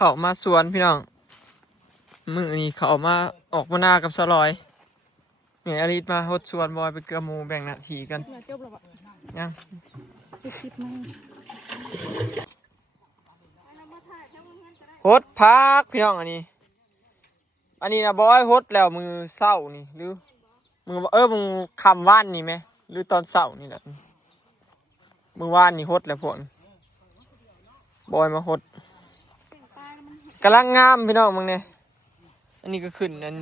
เข้ามาสวนพี่น้องมือนี้เข้ามาออกมาหน้ากับสลอยเหนื่อยอลิศมาหดสวนบอยไปเกลือหมูแบ่งหน้าที่กันยังหดพักพี่น้องอันนี้นะบอยหดแล้วมือเศร้านี่หรือมือคำว่านนี่ไหมหรือตอนเศร้านี่แหละมือว่านนี่หดแล้วพวกบอยมาหดกำลังงามพี่น้องมึงเนี่ยอันนี้ก็ขึ้นอัน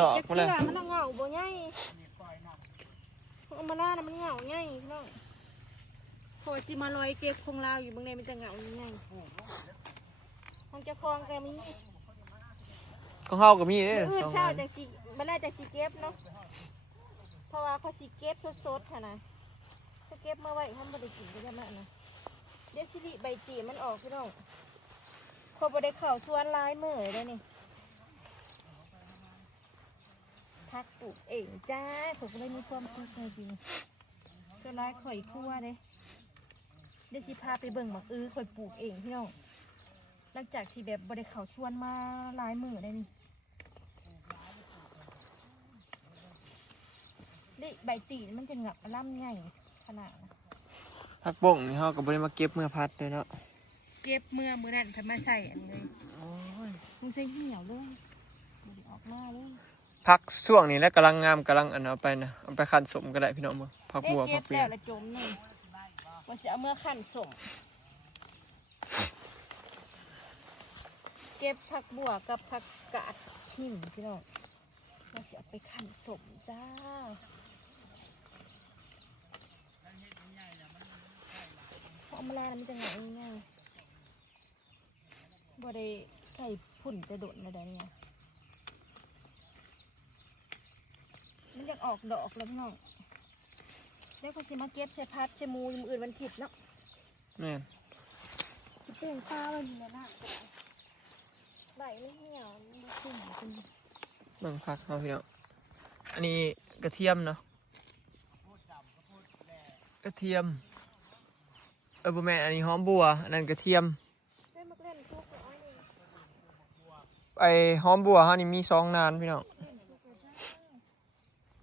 ดอกมาเลยมันเหงาบ่ใหญ่มันน่ามันเหงาใหญ่พี่น้องโหสิมาลอยเก็บคงลาวอยู่เมืองในมันจะเหงาใหญ่ของเจ้าของแกมีของเขาก็มีเด้อสองเช้าจากสีมันน่าจากสีเก็บเนาะเพราะว่าเขาสีเก็บสดๆค่ะนะเขาเก็บมาไว้ทำบริกินก็จะมานะเดี๋ยวสิริใบจีมันออกพี่น้องเขาบริเข่าสวนลายมือเลยนี่พักปลูกเองจ้าผมก็เลยมีความคิดในจริงส่วนลายข่อยคั่วเลยเดี๋ยวสิพาไปเบิ่งหมักข่อยปลูกเองพี่น้องหลังจากที่แบบบริเข่าสวนมาลายมือเลยนี่ใบตีนมันจะงับล่ำใหญ่ขนาดผักบ่งนี่เขาก็บริมาเก็บเมื่อพัดเลยเนาะเก็บเมื่อนั้นทำมาใส่อันนี้มึงใส่เหี่ยวเลยออกมาเลยพักช่วงนี้แล้วกำลังงามกำลังอันเอาไปนะเอาไปคั้นสมก็ได้พี่น้องมึงผักบัวผักเปียกแล้วจมนี่ว่าจะเอาเมื่อขั้นสมเก็บผักบัวกับผักกาดหินพี่น้องว่าจะเอาไปขั้นสมจ้าเอามาลามันจะง่ายง่ายบ่ได้ใส่ผุ่นจะโดดมาได้เนี่ยมันจะออกดอกแล้วพี่น้องแล้วก็สิมาเก็บใส่พัดใส่มูยอื่นวันผิดเนาะแม่นเปลี่ยนปลาวันนี้นะใบไม่เหี่ยวมันชุ่มเป็นเบิ่งพักเขาพี่น้องอันนี้กระเทียมเนาะกระเทียมบ่แม่นอันนี้หอมบัวอันนั้นกระเทียมไอหอมบัวเขานี่มี2 นานพี่น้อง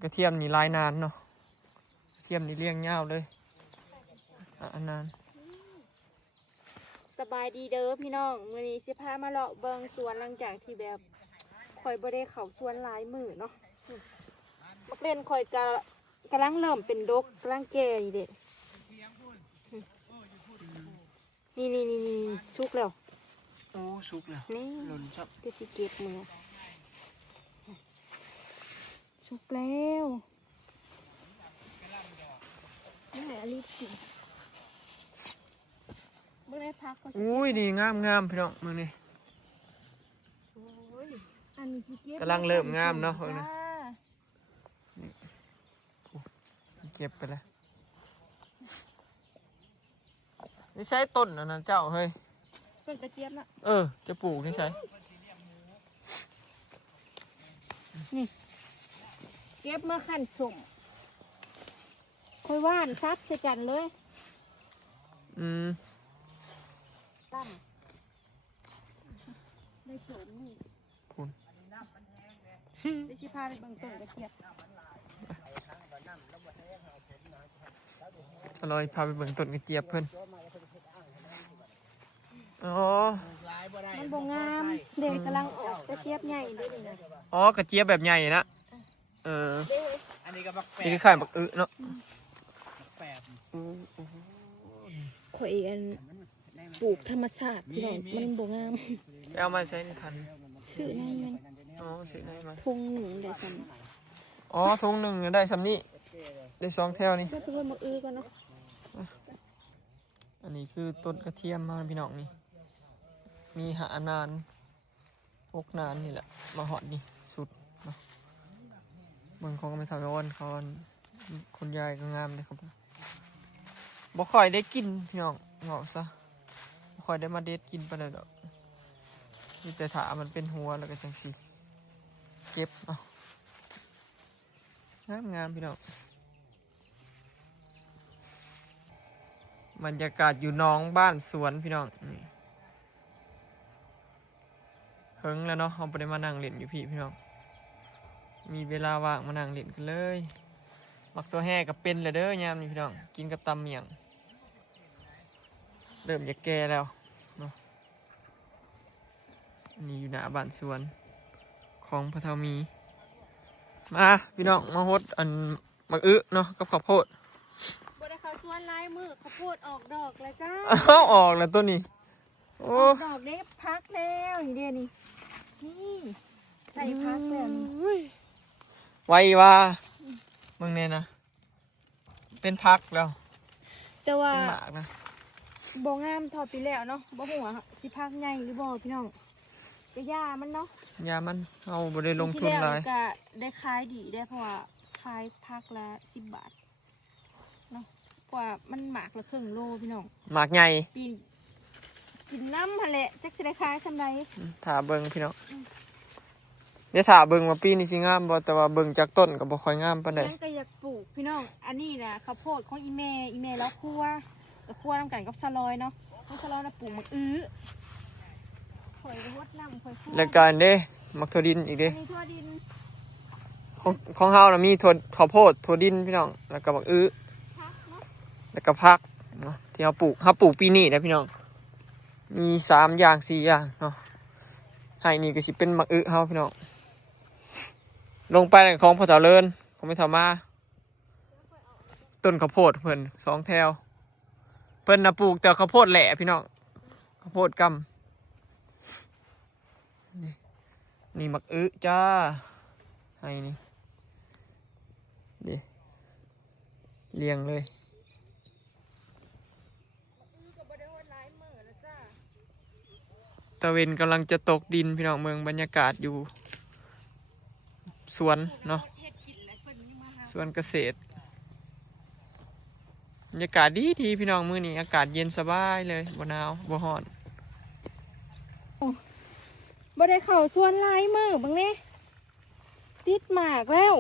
กระเทียมนี่ลายนานเนาะกระเทียมนี่เลี้ยงยาวเลยอันนั้นสบายดีเด้อพี่น้องวันนี้สิพามาเลาะเบิงสวนหลังจากที่แบบข่อยบ่ได้เข้าสวนหลายมื้อเนาะมักเล่นข่อยกำลังเริ่มเป็นดกกำลังแก่อยู่เด็ดนี่สุกแล้วโอ้สุกแล้วนี่หล่นจับจะสิเก็บมือสุกแล้วนี่อันนี้สิไม่ได้พักก็อุ้ยดีงามพี่น้องมึงนี่อันนี้สิเก็บกำลังเริ่มงามเนาะนะเก็บไปแล้วนี่ใช้ต้นอันนั้นเจ้าเฮ้ยต้นกระเจี๊ยบนะจะปลูกนี่ใช้นี่เก็บมาขั้นสมค่อยว่านซับใส่กันเลยตั้มได้สมนี่คุณได้ชิพาไปเบิ่งต้นกระเจี๊ยบจะลอยพาไปเบิ่งต้นกระเจี๊ยบเพิ่นอ๋อมันบ่งามเด็กกำลังออกกระเจี๊ยบใหญ่ด้วยนะกระเจี๊ยบแบบใหญ่นะอันนี้ก็บักแปดนี่คือไข่บักเนาะข่อยอันปลูกธรรมชาติพี่น้องมันบ่งามเอามาใช้ในพันซื้อได้เงินซื้อได้มาทุ่งหนึ่งได้ซ้ำทุ่งหนึ่งได้ซ้ำนี้ได้2 แถวนี่ก็ตัวมาก่อนเนาะอันนี้คือต้นกระเทียมมาพี่น้องนี่มีนาน6 นานนี่แหละมาหอดนี่สุดเนาะเมืองเขาก็ไม่ทำร้อนเขาคนยายก็งามเลยครับบ่ค่อยได้กินพี่น้องเหงาซะบ่ค่อยได้มาเด็ดกินไปเลยดอกมีแต่ถามันเป็นหัวแล้วก็จังสิเก็บเอางามพี่น้องบรรยากาศอยู่น้องบ้านสวนพี่น้องนี่ เฮิงแล้วเนาะเราไปได้มานั่งเล่นอยู่พี่น้องมีเวลาว่างมานั่งเล่นกันเลยมักตัวแห่กับเป็นเลยเด้อยามนี่พี่น้องกินกับตำเมี่ยงเริ่มจะแก่แล้วเนาะนี่อยู่หน้าบ้านสวนของพระเทามีมาพี่น้องมาฮดอันมักอึเนาะกับข้าวโพด บ่ได้เข้าสวนลายมือข้าวโพดออกดอกแล้วจ้า อ้าวออกแล้วตัวนี้โอ้ ออกดอกได้พักแล้วนี่เดียวนี่นี่ใส่พักแล้วนี่ อุ้ยไวว่ามึงเนี่ยนะเป็นพักแล้ว แต่ว่า เป็นหมากนะ บ่งามเทอปีแล้วเนาะบ่หัวาสิพักใหญ่หรือบ่พี่น้องก็ย่ามันเนาะ ยามันเอาบ่ได้ลงทุนหลาย ปีที่แล้วก็ได้ขายดีได้เพราะว่าขายพักละ10 บาทเนาะกว่ามันหมากละครึ่งโลพี่น้อง หมากใหญ่ ปีนกินน้ำหั่นแหละจักสิได้ขายซำใด ถาเบิ่งพี่น้องเดี๋ยวถาเบิ่งว่าปีนี้สิงามบ่แต่ว่าเบิ่งจากต้นก็บ่ค่อยงามปานใด ยังก็อยากปลูกพี่น้องอันนี้นะข้าวโพดของอีแม่แล้วคั่วกับคั่วน้ำกันกับสลอยเนาะของสลอยน่ะปลูกมักข่อยก็รดน้ำข่อยคั่ว แล้วก็อันเด้มักถั่วดินอีกเด้ มีทั่วดิน ของเฮาน่ะมีถั่วข้าวโพดถั่วดินพี่น้องแล้วก็บักอื้อ พักเนาะ แล้วก็ผักเนาะที่เฮาปลูกปีนี้นะพี่น้องมี3อย่าง4อย่างเนาะให้นี่ก็สิเป็นมักอื้อเฮาพี่น้องลงไปของพ่อเฒ่าเลินของแม่เฒ่ามาต้นข้าวโพดเพิ่น2 แถวเพิ่นน่ะปลูกแต่ข้าวโพดแหละพี่น้องข้าวโพดกำนี่มักอื้อจ้าให้นี่ดิเลี้ยงเลย ก็บ่ได้รดหลายมื้อแล้วจ้า ตะเวนกำลังจะตกดินพี่น้องเมืองบรรยากาศอยู่สวนเนาะ เฮ็ดกินแล้วเพิ่นยังมาหา สวนเกษตรบรรยากาศดีพี่น้องมื้อนี้อากาศเย็นสบายเลยบ่หนาวบ่ร้อน บ่ได้เข้าสวนหลายมื้อบังแน่ติดหมากแล้ว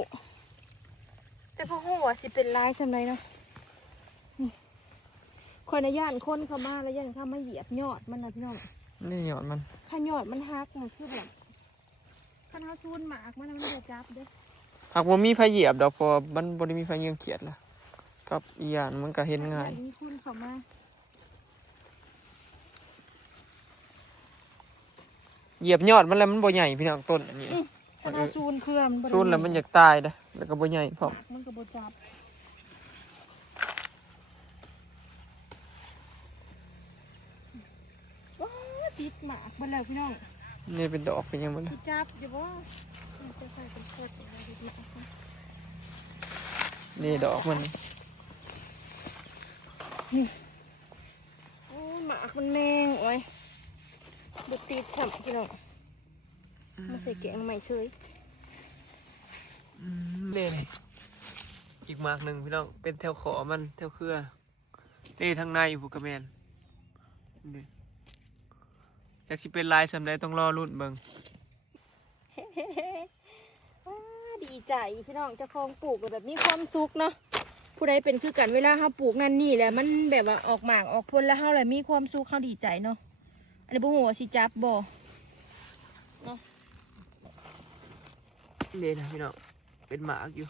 แต่พอฮู้ว่าสิเป็นหลายซำใดเนาะนี่ข่อยน่ะย่านคนเข้ามาแล้วย่านเข้ามาเหยียบยอดมันน่ะพี่น้อง นี่หยอดมัน ถ้ายอดมันหักมันคือแบบคันเฮาชูนหมากมันบ่จับเด้ หากบ่มีไผเหยียบดอกเพราะว่ามันบ่ได้มีไผเยื่องเขียดล่ะกับอีหยังมันก็เห็นง่าย มีคุณเข้ามา เหยียบยอดมันแล้วมันบ่ใหญ่พี่น้องต้นอันนี้ คันเฮาชูนเครือมันบ่ได้ ชูนแล้วมันอยากตายเด้อแล้วก็บ่ใหญ่พร้อม มันก็บ่จับว้าติดหมากเบ่แล้วพี่น้อง นี่เป็นดอกเป็นหยังบ่ สิ ล่ะ จับอยู่บ่จะใส่เป็นโคตรอะไรดีๆนะคะ นี่ดอกมัน โอ้ยหมากมันแมงโอ้ยบ่ติดซ้ํพี่น้องมาใส่แกงใหม่เฉย นี่อีกหมากหนึงพี่น้องเป็นแถวขอมันแถวเครือนี่ทางในผู้กระแมนนี่จากสิเป็นลายสำใดต้องรอรุ่นเบิ่ง ว้าดีใจพี่น้องเจ้าของปลูกก็แบบมีความสุขเนาะผู้ใดเป็นคือกันเวลาเฮาปลูกนั่นนี่แหละมันแบบว่าออกหมากออกผลแล้วเฮาแหละมีความสุขเฮาดีใจเนาะอันนี้บ่ฮู้ว่าสิจับบ่ นี่นะพี่น้องเป็นหมากอยู่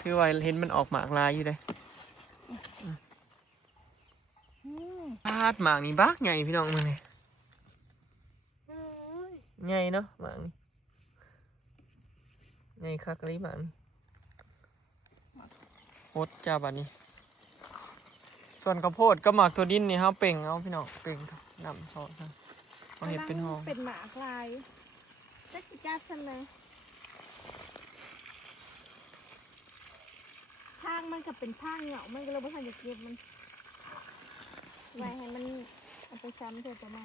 คือว่าเห็นมันออกหมากลายอยู่เลย อืม พาดหมากนี่บักใหญ่พี่น้องมึงเลยใหญ่เนาะหมากนี่ใหญ่คักเลยหมากนี่โคตรจ้าบัดนี้ ส่วนข้าวโพดก็หมากตัวดินนี่เฮาเป่งเอาพี่น้องเป่งนำซอซะเอาเห็ดเป็นห้อง เป็นหมากลายจักสิจับซั่นเลยทางมันก็เป็นทางเหงามันก็เลยบ่ทันจะเก็บมันไว้ให้มันเอาไปซ้ำเถอะตัวใหม่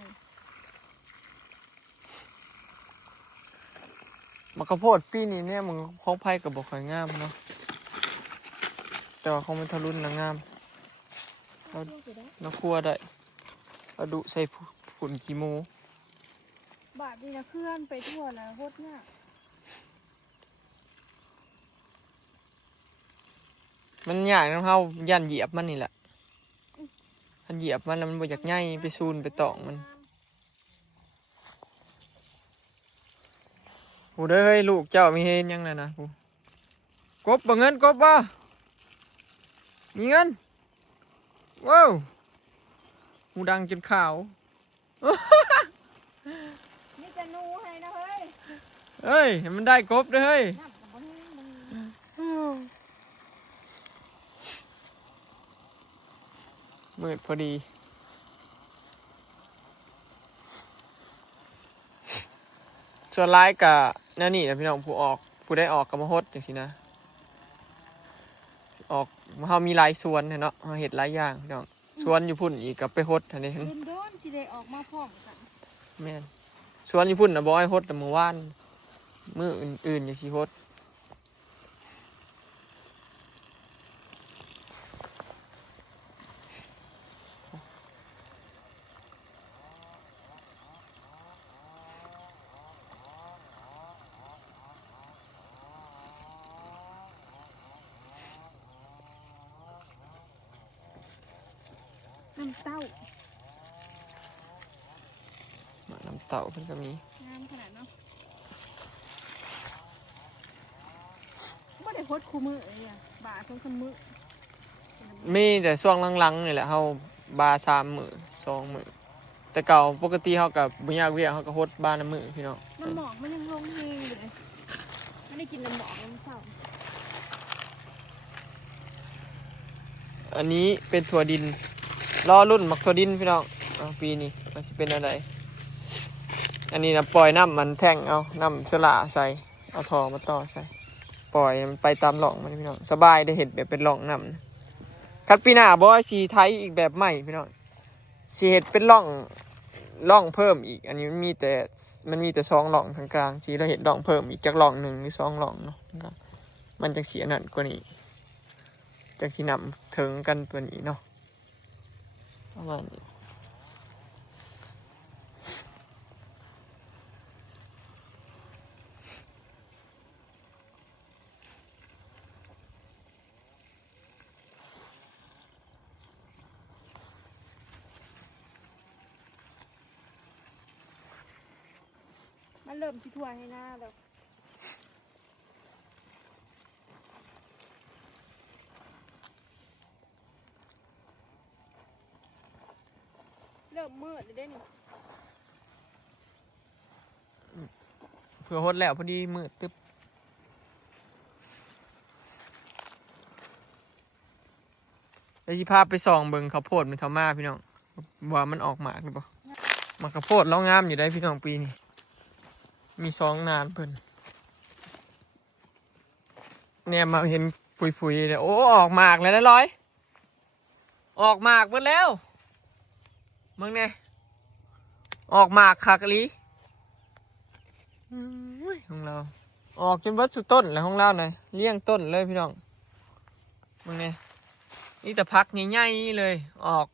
มะข้าวโพดปีนี้เนี่ยมันของไผ่กับบ่ค่อยงามเนาะแต่ว่าของมันทะลุนนะงาม เราคั่วได้เอาดุใส่ผุ่นขี้หมู บาทนี่นะเคลื่อนไปทั่วแล้วโคตรเนี่ย มันยากนะเฮาย่านเหยียบมันนี่แหละ มันเหยียบมันแล้วมันบ่อยากง่ายไปซูนไปตองมันกูเด้อเฮ้ยลูกเจ้ามีเห็นยังไงนะกูกบบ่เงินกบบ่มีเงินว้าวกูดังจนขาว นี่จะนูให้นะเฮ้ย เฮ้ยมันได้กบเด้อเฮ้ย น้ำกับมัน มืดพอดีส่วนร้ายกับนั่นนี่นะพี่น้องผู้ได้ออกกับมาฮดอย่างสินะออกเฮามีหลายสวนเนาะเฮาเฮ็ดหลายอย่างพี่น้องสวนอยู่พุ่นอีกกับไปฮดอันนี้ โดนสิได้ออกมาพร้อมกัน แม่นสวนอยู่พุ่นน่ะบ่ให้ฮดแต่มื้อวานมื้ออื่นๆอย่าสิฮดน้ำเต้า น้ำเต่าเพิ่นก็มี งามขนาดเนาะไม่ได้พดคู่มือเลยอ่ะบาทคนมือ มีแต่ช่วงหลังๆนี่แหละเฮาบา3 มื้อ2 มื้อแต่เก่าปกติเฮาก็บ่อยากเวียกเฮาก็ฮดบาละมื้อพี่น้อง น้ำหมอกมันยังลงเฮงอยู่เลยไม่ได้กินน้ำหมอกน้ำเต้า อันนี้เป็นถั่วดินรอรุ่นมักถั่วดินพี่น้องปีนี้มันจะเป็นอะไรอันนี้นะปล่อยน้ำมันแท่งเอาน้ำสละใส่เอาทอมาต่อใส่ปล่อยมันไปตามหล่องมันพี่น้องสบายได้เห็ดแบบเป็นหล่องน้ำคัดปีหน้าบอยสีไทยอีกแบบใหม่พี่น้องสีเห็ดเป็นหล่องเพิ่มอีกอันนี้มันมีแต่2 หล่องทางกลางสีเราเห็ดหล่องเพิ่มอีกจากหล่อง1 หรือ 2 หล่องเนาะมันจะเสียนั่นกว่านี้จากที่นำถึงกันตัวนี้เนาะประมาณนี้มันเริ่มที่ทั่วให้หน้าแล้วเริ่มมืดเลยเด้นี่ เผื่อฮดแล้วพอดีมืดตึ๊บแล้วสิพาไปส่องเบิ่งข้าวโพดมันเท่ามาพี่น้องว่ามันออกหมากหรือเปล่ามันข้าวโพดแล้วงามอยู่ได้พี่น้องปีนี้มี2 นานเพิ่นเนี่ยมาเห็นปุยๆเลยโอ้ออกหมากแล้วนะร้อยออกหมากเบิดแล้วมึงเนี่ยออกหมากคักอีหลีของเราออกจนเบิดสุดต้นแล้วของเราหน่อยเลี้ยงต้นเลยพี่น้องมึงเนี่ยนี่แต่พักใหญ่ๆเลยออก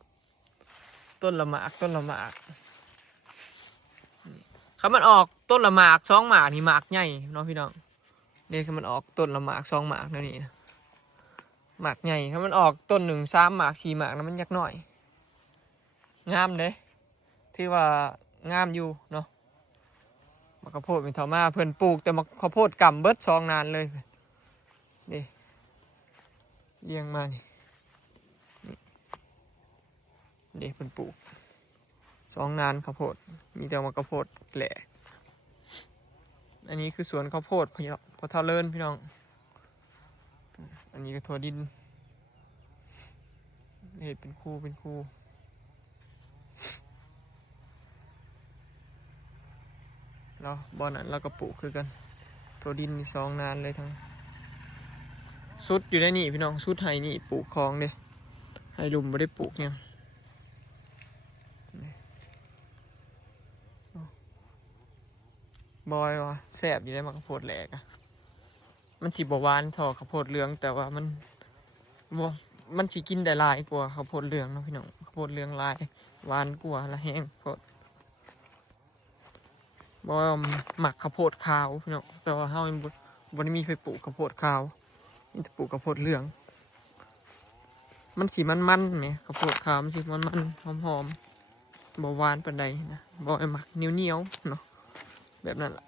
ต้นละหมากเขามันออกต้นละหมาก2 หมากนี่หมากใหญ่เนาะพี่น้องนี่คือมันออกต้นละหมาก2 หมากนั่นนี่หมากใหญ่เขามันออกต้น1 3 หมาก 4 หมากแล้วมันยักหน่อยงามเลยที่ว่างามอยู่เนาะมะข้าวโพดเป็นเท่ามาเพิ่นปลูกแต่มะข้าวโพดกำเบิด2 นานเลยนี่เลี้ยงมานี่เพิ่นปลูก2 นานข้าวโพดมีแต่มะข้าวโพดแหละอันนี้คือสวนข้าวโพดพอเท่าเลินพี่น้องอันนี้ก็ถั่วดินเห็ดเป็นคู่เราบอลนั้นเราก็ปลูกคือกันถั่วดินมี2 นานเลยทั้งสุดอยู่ในนี่พี่น้องสุดไห้นี่ปลูกคลองเด้ไห้ลุมไม่ได้ปลูกยังบอยวะแซ่บอยู่ได้มาข้าวโพดแหลกอะมันสีบหวานเท่าข้าวโพดเหลืองแต่ว่ามันสีกินได้หลายกว่าข้าวโพดเหลืองเนาะพี่น้องข้าวโพดเหลืองหลายหวานกว่าละแห้งโพดบอกว่าหมักข้าวโพดขาวพี่น้องแต่ว่าเฮายังบ่ได้มีไปปลูกข้าวโพดขาวมีแต่ปลูกข้าวโพดเหลือง มันสีมันๆไหมข้าวโพดขาวมันสีมันๆหอมๆบ่หวานปานใดนะบ่ไอ้หมักเหนียวๆเนาะแบบนั้นล่ะ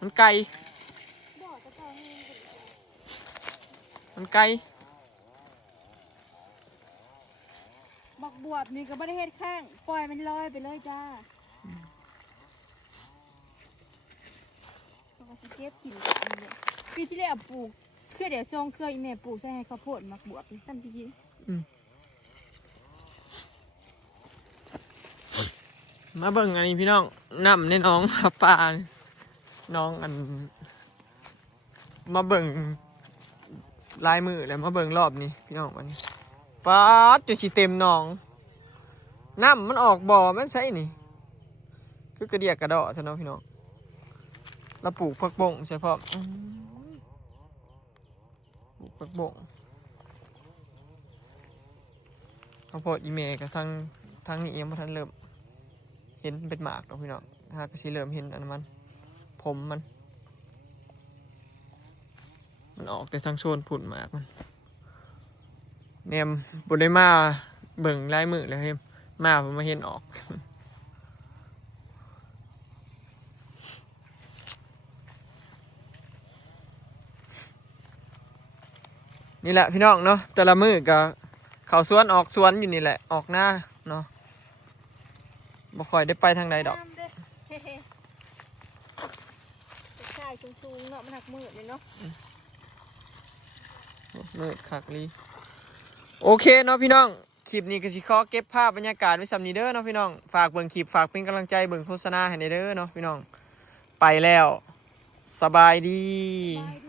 มันไก่มันไก่ บักบวบนี่ก็ไม่ได้เฮ็ดข้างปล่อยมันลอยไปเลยจ้าเราก็จะเก็บกินแบบนี้ปีที่แล้วปลูกเครือเดี๋ยวซองเครืออีแม่ปลูกใส่ให้ข้าวโพดมักบวบนี่ตั้งสิกิน มาเบิ่งอันนี้พี่น้องน้ำในน้องปลาน้องอันมาเบิ่งลายมือแล้วมาเบิ่งรอบนี้พี่น้องวันนี้ปลาจะสิเต็มหนองน้ำมันออกบ่อมันใช่นี่คือกระเดียกกระเดาะเท่านั้นพี่น้องเราปลูกผักบงใช่พร้อมปลูกผักบงข้าวโพดอีเมกับทางนี้ยังไม่ทันเริ่มเห็นเป็นหมากเนาะพี่น้องหากระสีเริ่มเห็นอันมันผมมันออกแต่ทางโซนผุ่นหมากมันเนมบุได้มาเบิ่งลายมือแล้วเฮ้ยมาผมมาเห็นออกนี่แหละพี่น้องเนาะแต่ละมือก็เขาสวนออกสวนอยู่นี่แหละออกหน้าเนาะบ่ค่อยได้ไปทางใดดอก ใช่สูงๆเนาะมันหักมือเลยเนาะ มืดคักลีโอเคเนาะพี่น้องคลิปนี้ก็สิขอเก็บภาพบรรยากาศไว้สำนี้เด้อเนาะพี่น้องฝากเบิ่งคลิปฝากเป็นกำลังใจเบิ่งโฆษณาให้ในเด้อเนาะพี่น้องไปแล้วสบายดี ไปดิ